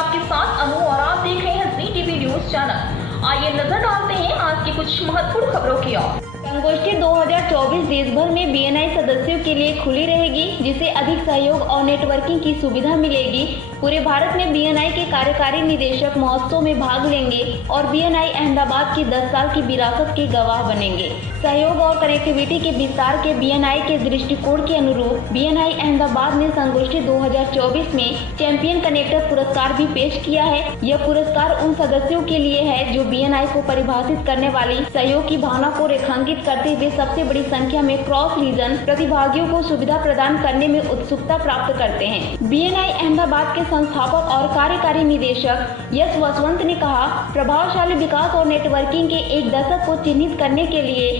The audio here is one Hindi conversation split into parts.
आपके साथ अनु और आप देख रहे हैं जी टीवी न्यूज चैनल। आइए नजर डालते हैं आज की कुछ महत्वपूर्ण खबरों की ओर। संगोष्ठी 2024 देश भर में बीएनआई सदस्यों के लिए खुली रहेगी, जिससे अधिक सहयोग और नेटवर्किंग की सुविधा मिलेगी। पूरे भारत में बीएनआई के कार्यकारी निदेशक महोत्सव में भाग लेंगे और बीएनआई अहमदाबाद की 10 साल की विरासत के गवाह बनेंगे। सहयोग और कनेक्टिविटी के विस्तार के बीएनआई के दृष्टिकोण के अनुरूप बीएनआई अहमदाबाद ने संगोष्ठी 2024 में चैंपियन कनेक्टर पुरस्कार भी पेश किया है। यह पुरस्कार उन सदस्यों के लिए है जो बीएनआई को परिभाषित करने वाली सहयोग की भावना को रेखांकित करते हुए सबसे बड़ी संख्या में क्रॉस रीजन प्रतिभागियों को सुविधा प्रदान करने में उत्सुकता प्राप्त करते हैं। बीएनआई अहमदाबाद के संस्थापक और कार्यकारी निदेशक यश वसवंत ने कहा, प्रभावशाली विकास और नेटवर्किंग के एक दशक को चिन्हित करने के लिए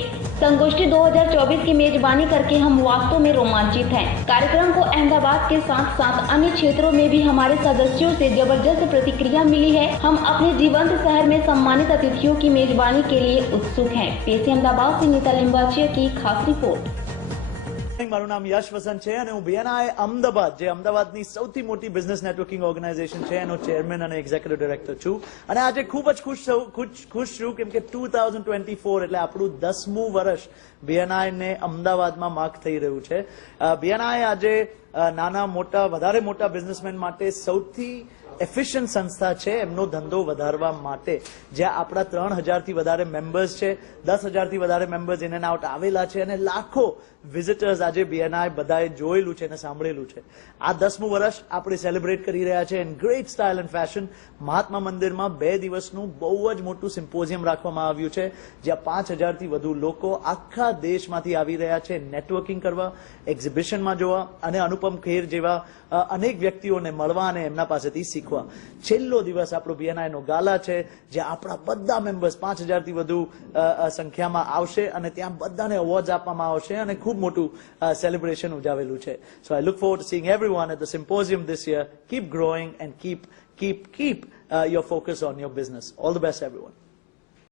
संगोष्ठी 2024 की मेजबानी करके हम वास्तव में रोमांचित हैं। कार्यक्रम को अहमदाबाद के साथ साथ अन्य क्षेत्रों में भी हमारे सदस्यों से जबरदस्त प्रतिक्रिया मिली है। हम अपने जीवंत शहर में सम्मानित अतिथियों की मेजबानी के लिए उत्सुक हैं। पेश अहमदाबाद से नीता लिंबाचिया की खास रिपोर्ट। મારું નામ યશ વસંત છે અને હું બીએનઆઈ અમદાવાદ જે અમદાવાદની સૌથી મોટી બિઝનેસ નેટવર્કિંગ ઓર્ગેનાઇઝેશન છે એનો ચેરમેન અને એક્ઝિક્યુટિવ ડાયરેક્ટર છું અને આજે ખૂબ જ ખુશ છું કેમ કે 2024 એટલે આપણું 10મું વર્ષ બીએનઆઈ ને અમદાવાદમાં માર્ક થઈ રહ્યું છે। બીએનઆઈ આજે નાના મોટા વધારે મોટા બિઝનેસમેન માટે સૌથી એફિશિયન્ટ સંસ્થા છે એમનો ધંધો વધારવા માટે, જ્યાં આપણા 3000 થી વધારે મેમ્બર્સ છે, 10,000 થી વધારે મેમ્બર્સ ઇન એન્ડ આઉટ આવેલા છે અને લાખો વિઝિટર્સ આજે બીએનઆઈ બધાએ જોયેલું છે અને સાંભળેલું છે। આ 10મું વર્ષ આપણે સેલિબ્રેટ કરી રહ્યા છે in great style and fashion. Mahatma મંદિરમાં 2 દિવસનું બહુ જ મોટું સિમ્પોઝિયમ રાખવામાં આવ્યું છે, જ્યાં 5000 થી વધુ લોકો આખા દેશમાંથી આવી રહ્યા છે નેટવર્કિંગ કરવા, એક્ઝિબિશનમાં જોવા અને અનુપમ ખેર જેવા અનેક વ્યક્તિઓને મળવા અને એમના પાસેથી શીખવા। છેલ્લો દિવસ આપણો બીએનઆઈ નો ગાલા છે, જ્યાં આપણા બધા મેમ્બર્સ 5000 થી વધુ સંખ્યામાં આવશે અને ત્યાં બધાને અવોર્ડ્સ આપવામાં આવશે અને ખૂબ મોટું સેલિબ્રેશન ઉજાવેલું છે। So I look forward to seeing everyone at the symposium this year. Keep growing and keep your focus on your business. All the best, everyone.